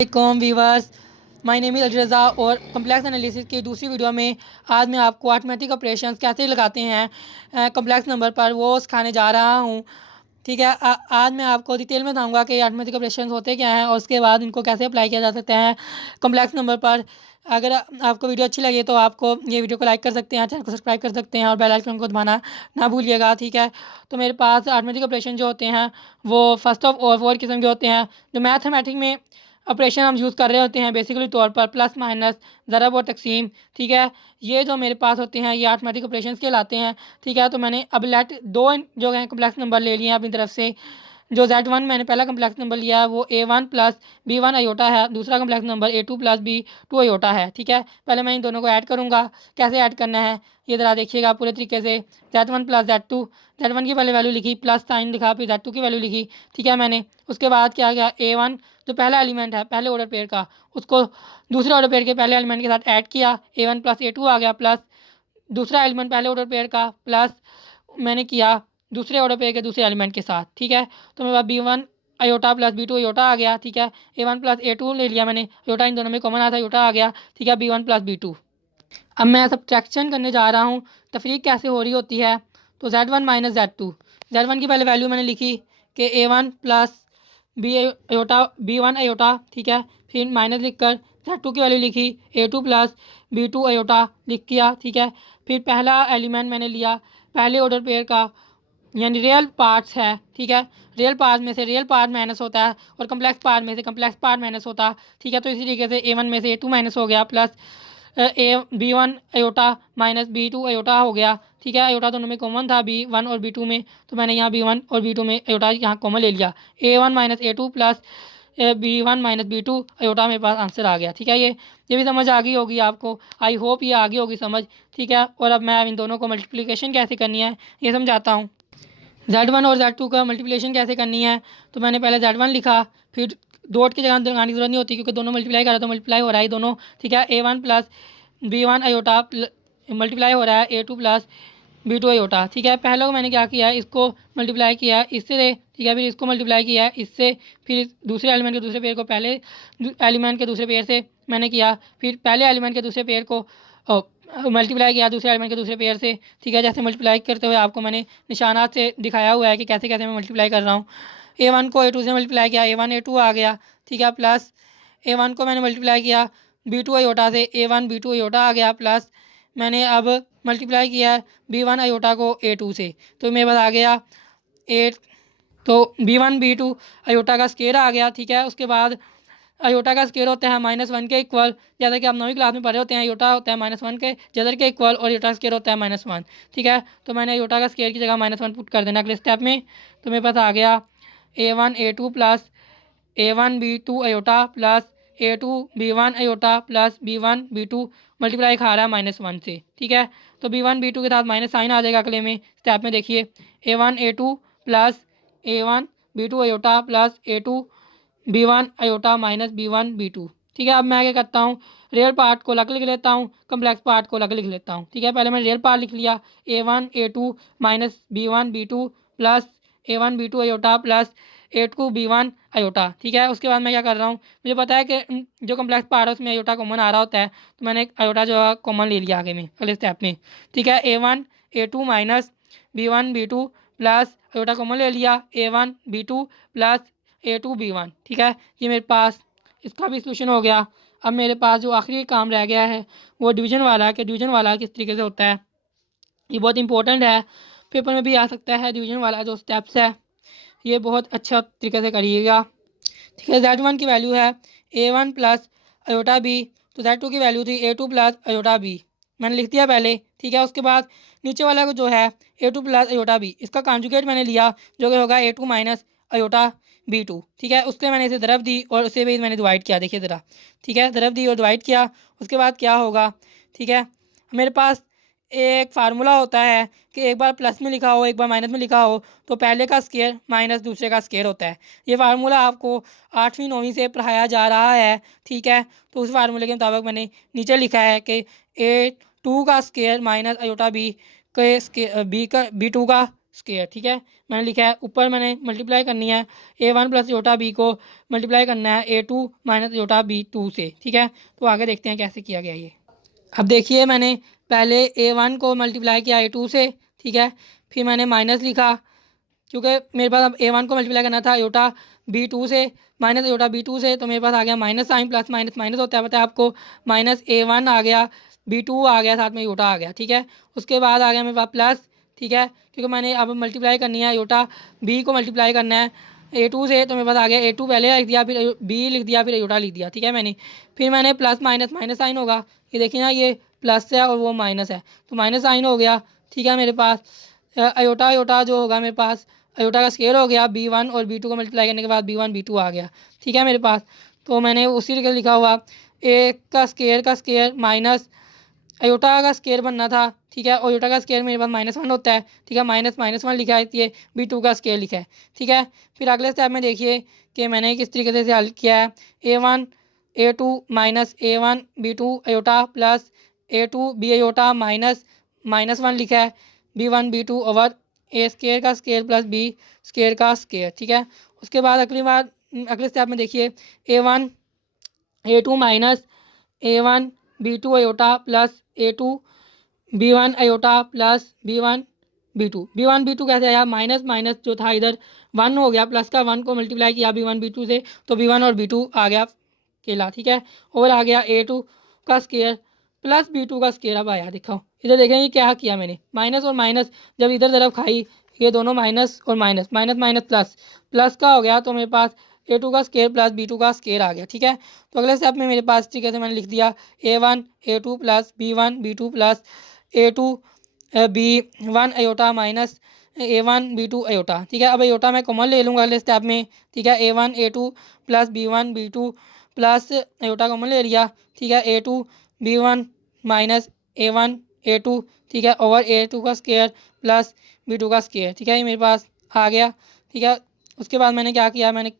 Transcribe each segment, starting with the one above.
वालेकुम viewers, my name is Ali Raza और complex analysis की दूसरी वीडियो में आज मैं आपको अरिथमेटिक ऑपरेशंस कैसे लगाते हैं कम्प्लेक्स नंबर पर वो सिखाने जा रहा हूँ। ठीक है। आज मैं आपको डिटेल में बताऊँगा कि अरिथमेटिक ऑपरेशंस होते क्या हैं और उसके बाद इनको कैसे अप्लाई किया जा सकता है कम्प्लेक्स नंबर पर। अगर आपको वीडियो अच्छी लगे तो आपको ये वीडियो को लाइक कर सकते हैं, चैनल को सब्सक्राइब कर सकते हैं और बेल आइकन को दबाना ना भूलिएगा। ठीक है। तो मेरे पास अरिथमेटिक ऑपरेशन जो होते हैं वो फर्स्ट ऑफ और फोर किस्म के होते हैं। जो मैथमेटिक में ऑपरेशन हम यूज़ कर रहे होते हैं बेसिकली तौर पर प्लस माइनस, ज़रब और तकसीम। ठीक है। ये जो मेरे पास होते हैं ये अरिथमेटिक ऑपरेशंस कहलाते हैं। ठीक है। तो मैंने अब लेट दो जो हैं कम्प्लेक्स नंबर ले लिए हैं अपनी तरफ से। जो Z1 मैंने पहला कम्प्लेक्स नंबर लिया है वो A1 प्लस B1 अयोटा है। दूसरा complex number A2 plus B2 aorta है। ठीक है। पहले मैं इन दोनों को ऐड करूँगा। कैसे ऐड करना है ये ज़रा देखिएगा पूरे तरीके से। Z1 प्लस Z2, Z1 की पहले वैल्यू लिखी, प्लस साइन लिखा, फिर Z2 की वैल्यू लिखी। ठीक है। मैंने उसके बाद क्या किया, A1 जो पहला एलिमेंट है पहले ऑर्डर पेयर का, उसको दूसरे ऑर्डर पेयर के पहले एलिमेंट के साथ ऐड किया। A1 प्लस A2 आ गया, प्लस दूसरा एलिमेंट पहले ऑर्डर पेयर का प्लस मैंने किया दूसरे ऑर्डर पेयर के दूसरे एलिमेंट के साथ। ठीक है। तो मेरे पास B1 iota plus B2 iota आ गया। ठीक है। A1 प्लस A2 ले लिया मैंने, अयोटा इन दोनों में कॉमन आता है, अयोटा आ गया। ठीक है। B1 plus B2। अब मैं सब्ट्रैक्शन करने जा रहा हूँ, तफरीक कैसे हो रही होती है। तो Z1 माइनस Z2, Z1 की पहले वैल्यू मैंने लिखी कि A1 plus B aorta B1 iota. ठीक है। फिर माइनस लिख कर Z2 की वैल्यू लिखी A2 प्लस B2 अयोटा लिख किया। ठीक है। फिर पहला एलिमेंट मैंने लिया पहले ऑर्डर पेयर का, यानी रियल पार्ट्स है। ठीक है। रियल पार्ट में से रियल पार्ट माइनस होता है और कम्प्लेक्स पार्ट में से कम्प्लेक्स पार्ट माइनस होता है। ठीक है। तो इसी तरीके से A1 में से A2 माइनस हो गया, plus B1 iota minus B2 aorta हो गया। ठीक है। अयोटा दोनों में कॉमन था B1 और B2 में, तो मैंने यहाँ B1 और B2 में अयोटा यहाँ कॉमन ले लिया। A1 minus A2 plus B1 minus B2 aorta मेरे पास आंसर आ गया। ठीक है। ये भी समझ आ गई होगी आपको, आई होप ये आ गई होगी समझ। ठीक है। और अब मैं इन दोनों को मल्टीप्लिकेशन कैसे करनी है ये समझाता हूँ। Z1 और Z2 का मल्टीप्लिकेशन कैसे करनी है। तो मैंने पहले Z1 लिखा, फिर डॉट की जगह लगाने की जरूरत नहीं होती क्योंकि दोनों मल्टीप्लाई कर रहा है तो मल्टीप्लाई हो रहा है दोनों। ठीक है। A1 plus B1 aorta multiply हो रहा है A2 प्लस B2 अयोटा। ठीक है। पहले को मैंने क्या किया है, इसको मल्टीप्लाई किया है इससे। ठीक है। फिर इसको मल्टीप्लाई किया है इससे, फिर दूसरे एलिमेंट के दूसरे पेयर को पहले एलिमेंट के दूसरे पेयर से मैंने किया, फिर पहले एलिमेंट के दूसरे पेयर को मल्टीप्लाई किया दूसरे एलिमेंट के दूसरे पेयर से। ठीक है। जैसे मल्टीप्लाई करते हुए आपको मैंने निशानात से दिखाया हुआ है कि कैसे कैसे मैं मल्टीप्लाई कर रहा हूँ। A1 को A2 से मल्टीप्लाई किया, A1 A2 आ गया। ठीक है। प्लस A1 को मैंने मल्टीप्लाई किया B2 अयोटा से, A1 B2 अयोटा आ गया। प्लस मैंने अब मल्टीप्लाई किया B1 अयोटा को A2 से, तो मेरे पास आ गया 8। तो B1 B2 अयोटा का स्केयर आ गया। ठीक है। उसके बाद अयोटा का स्केयर होता है -1 के इक्वल, जैसा कि आप 9वीं क्लास में पढ़े होते हैं। अयोटा होता है -1 के जदर के इक्वल और अयोटा का स्केयर होता है -1। ठीक है। तो मैंने अयोटा का स्केयर की जगह -1 पुट कर देना अगले स्टेप में। तो मेरे पास आ गया A1 A2 plus A1 B2 iota plus A2 B1 iota plus B1 B2 multiply खा रहा है -1 से। ठीक है। तो B1 B2 के साथ माइनस साइन आ जाएगा अगले में स्टेप में। देखिए A1 A2 plus A1 B2 iota plus A2 B1 iota minus B1 B2। ठीक है। अब मैं क्या करता हूँ, रियल पार्ट को अलग लिख लेता हूँ, कम्प्लेक्स पार्ट को अलग लिख लेता हूँ। ठीक है। पहले मैंने रियल पार्ट लिख लिया A1 A2 minus B1 B2 plus A1 B2 iota plus A2 B1 iota. ठीक है। उसके बाद मैं क्या कर रहा हूँ, मुझे पता है कि जो कम्प्लेक्स पार्ट है उसमें अयोटा कॉमन आ रहा होता है, तो मैंने अयोटा जो है कॉमन ले लिया आगे में अगले स्टेप में। ठीक है। A1 A2 minus B1 B2 plus iota common ले लिया A1 B2 plus A2 B1। ठीक है। ये मेरे पास इसका भी सोल्यूशन हो गया। अब मेरे पास जो आखिरी काम रह गया है वो डिवीज़न वाला, कि डिवीज़न वाला किस तरीके से होता है। ये बहुत इंपॉर्टेंट है, पेपर में भी आ सकता है। डिवीज़न वाला जो स्टेप्स है ये बहुत अच्छा तरीके से करिएगा। ठीक है। Z1 की वैल्यू है A1 प्लस अयोटा B, तो Z2 की वैल्यू थी A2 प्लस अयोटा B, मैंने लिख दिया पहले। ठीक है। उसके बाद नीचे वाला जो है A2 प्लस अयोटा B, इसका कॉन्जुगेट मैंने लिया जो कि होगा A2 माइनस अयोटा B2। ठीक है। उसके मैंने इसे ज़रब दी और उसे भी मैंने डिवाइड किया, देखिए ज़रा। ठीक है। ज़रब दी और डिवाइड किया, उसके बाद क्या होगा। ठीक है। मेरे पास एक फार्मूला होता है कि एक बार प्लस में लिखा हो एक बार माइनस में लिखा हो तो पहले का स्केयर माइनस दूसरे का स्केयर होता है। ये फार्मूला आपको 8वीं 9वीं से पढ़ाया जा रहा है। ठीक है। तो उस फार्मूले के मुताबिक मैंने नीचे लिखा है कि A2 का स्केयर माइनस अयोटा B के स्केयर B2 का स्केयर। ठीक है, मैंने लिखा है ऊपर मैंने मल्टीप्लाई करनी है A1 प्लस योटा बी को मल्टीप्लाई करना है A2 माइनस योटा B2 से। ठीक है, तो आगे देखते हैं कैसे किया गया ये। अब देखिए मैंने पहले A1 को मल्टीप्लाई किया A2 से। ठीक है, फिर मैंने माइनस लिखा क्योंकि मेरे पास अब A1 को मल्टीप्लाई करना था योटा B2 से माइनस योटा B2 से, तो मेरे पास आ गया minus sign, plus minus minus होता है पता है आपको, माइनस A1 आ गया, B2 आ गया, साथ में योटा आ गया। ठीक है, उसके बाद आ गया मेरे पास प्लस। ठीक है, क्योंकि मैंने अब मल्टीप्लाई करनी है योटा B को मल्टीप्लाई करना है A2 से, तो मेरे पास आ गया A2 पहले लिख दिया, फिर B लिख दिया, फिर योटा लिख दिया। ठीक है, मैंने फिर मैंने प्लस माइनस माइनस साइन होगा, ये देखिए ना, ये प्लस है और वो माइनस है, तो माइनस साइन हो गया। ठीक है, मेरे पास अयोटा अयोटा जो होगा मेरे पास अयोटा का स्केयर हो गया B1 और B2 को मल्टीप्लाई करने के बाद B1 B2 आ गया। ठीक है मेरे पास, तो मैंने उसी तरीके लिखा हुआ A का स्केयर माइनस अयोटा का स्केयर बनना था। ठीक है, अयोटा का स्केयर मेरे पास -1 होता है। ठीक है, -1 लिखा है, ये B2 का स्केयर लिखा है। ठीक है, फिर अगले स्टेप में देखिए कि मैंने किस तरीके से हल किया है। A1 A2 minus A1 B2 iota plus A2 B iota minus -1 लिखा है B1 B2 over A square का स्केयर प्लस B स्केयर का स्केयर। ठीक है, उसके बाद अगले स्टेप में देखिए A1 A2 minus A1 B2 iota plus A2 B1 iota plus B1 B2 कैसे आया, माइनस माइनस जो था इधर 1 हो गया, प्लस का 1 को मल्टीप्लाई किया B1 B2 से, तो B1 और B2 आ गया अकेला। ठीक है, और आ गया A2 का स्केयर प्लस B2 का स्केयर। अब आया दिखाओ इधर, देखें ये क्या किया मैंने, माइनस और माइनस जब इधर तरफ खाई, ये दोनों माइनस और minus minus minus plus plus का हो गया, तो मेरे पास A2 का स्केयर प्लस B2 का स्केयर आ गया। ठीक है, तो अगले स्टेप में मेरे पास ठीक है मैंने लिख दिया A1 A2 plus B1 B2 plus A2 B1 iota minus A1 B2 iota. ठीक है, अब अयोटा मैं कॉमन ले लूँगा अगले स्टेप में। ठीक है, A1 A2 plus B1 B2 plus iota common ले लिया। ठीक है, A2 B1 minus A1 A2। ठीक है, ओवर A2 का स्केयर प्लस B2 का स्केयर। ठीक है, ये मेरे पास आ गया। ठीक है, उसके बाद मैंने क्या किया, मैंने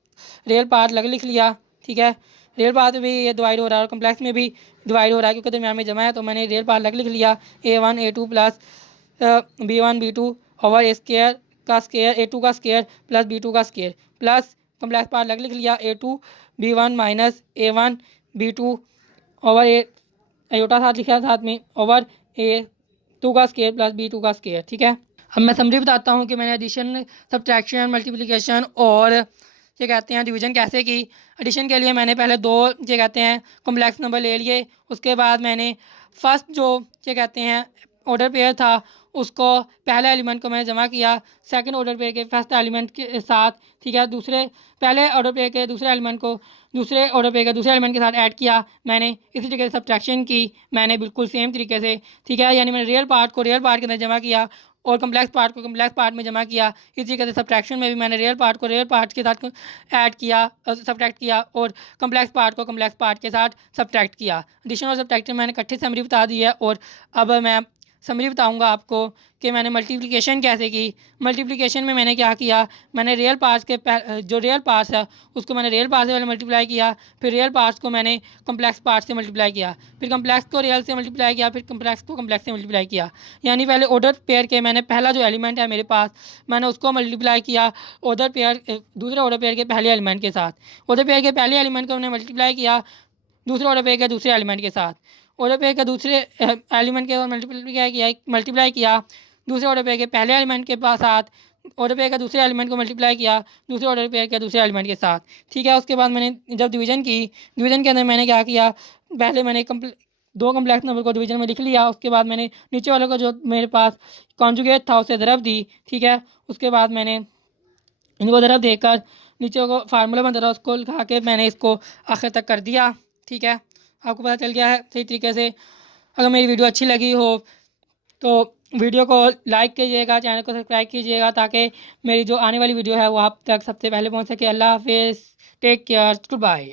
रियल पार्ट अलग लिख लिया। ठीक है, रियल पार्ट में भी ये डिवाइड हो रहा है और कम्प्लेक्स में भी डिवाइड हो रहा है क्योंकि दरम्यान में जमा है, तो मैंने रियल पार्ट अलग लिख लिया A1 A2 plus B1 B2 over A square का स्केयर A2 का स्केयर प्लस B2 का स्केयर प्लस कम्प्लेक्स पार्ट अलग लिख लिया A2 B1 minus A1 B2 over A aorta साथ लिखा साथ में ओवर A2 का स्केयर प्लस B2 का स्केयर। ठीक है, अब मैं समरी बताता हूँ कि मैंने एडिशन सब्ट्रैक्शन मल्टीप्लिकेशन और ये कहते हैं डिवीज़न कैसे की। एडिशन के लिए मैंने पहले दो ये कहते हैं कॉम्प्लेक्स नंबर ले लिए, उसके बाद मैंने फर्स्ट जो ये कहते हैं ऑर्डर पेयर था उसको पहले एलिमेंट को मैंने जमा किया सेकंड ऑर्डर पेयर के फर्स्ट एलिमेंट के साथ। ठीक है, दूसरे पहले ऑर्डर पेयर के दूसरे एलिमेंट को दूसरे ऑर्डर पेयर के दूसरे एलिमेंट के साथ ऐड किया मैंने। इसी तरीके से सब्ट्रैक्शन की मैंने बिल्कुल सेम तरीके से। ठीक है, यानी मैंने रियल पार्ट को रियल पार्ट के अंदर जमा किया और कम्प्लेक्स पार्ट को कम्प्लेक्स पार्ट में जमा किया। इसी तरीके से सब्ट्रैक्शन में भी मैंने रियल पार्ट को रियल पार्ट के साथ ऐड किया सब्ट्रैक्ट किया और कम्प्लेक्स पार्ट को कम्प्लेक्स पार्ट के साथ सब्ट्रैक्ट किया। एडिशन और सब्ट्रैक्शन मैंने इकट्ठी समरी बता दी है और अब मैं समरी बताऊंगा आपको कि मैंने मल्टीप्लिकेशन कैसे की। मल्टीप्लिकेशन में मैंने क्या किया, मैंने रियल पार्ट्स के जो रियल पार्ट्स है उसको मैंने रियल पार्ट से पहले मल्टीप्लाई किया, फिर रियल पार्ट्स को मैंने कम्प्लेक्स पार्ट से मल्टीप्लाई किया, फिर कम्प्लेक्स को रियल से मल्टीप्लाई किया, फिर कम्प्लेक्स को कम्प्लेक्स से मल्टीप्लाई किया। यानी पहले ऑर्डर पेयर के मैंने पहला जो एलिमेंट है मेरे पास मैंने उसको मल्टीप्लाई किया ऑर्डर पेयर दूसरे ऑर्डर पेयर के पहले एलिमेंट के साथ। ऑर्डर पेयर के पहले एलिमेंट को मैंने मल्टीप्लाई किया दूसरे ऑर्डर पेयर के दूसरे एलिमेंट के साथ। ऑर्डर पेयर के दूसरे एलिमेंट के साथ मल्टीप्लाई किया दूसरे ऑर्डर पेयर के पहले एलिमेंट के साथ। ऑर्डर पेयर का दूसरे एलिमेंट को मल्टीप्लाई किया दूसरे ऑर्डर पेयर के दूसरे एलिमेंट के साथ। ठीक है, उसके बाद मैंने जब डिवीज़न की, डिवीज़न के अंदर मैंने क्या किया, पहले मैंने दो कम्प्लेक्स नंबर को डिवीज़न में लिख लिया, उसके बाद मैंने नीचे वाले को जो मेरे पास कॉन्जुगेट था उसे ज़रब दी। ठीक है, उसके बाद मैंने इनको ज़रब देकर नीचे को फार्मूला बन रहा उसको लिखा के मैंने इसको आखिर तक कर दिया। ठीक है, आपको पता चल गया है सही तरीके से। अगर मेरी वीडियो अच्छी लगी हो तो वीडियो को लाइक कीजिएगा, चैनल को सब्सक्राइब कीजिएगा ताकि मेरी जो आने वाली वीडियो है वो आप तक सबसे पहले पहुंच सके। अल्लाह हाफिज़, टेक केयर, गुड बाय।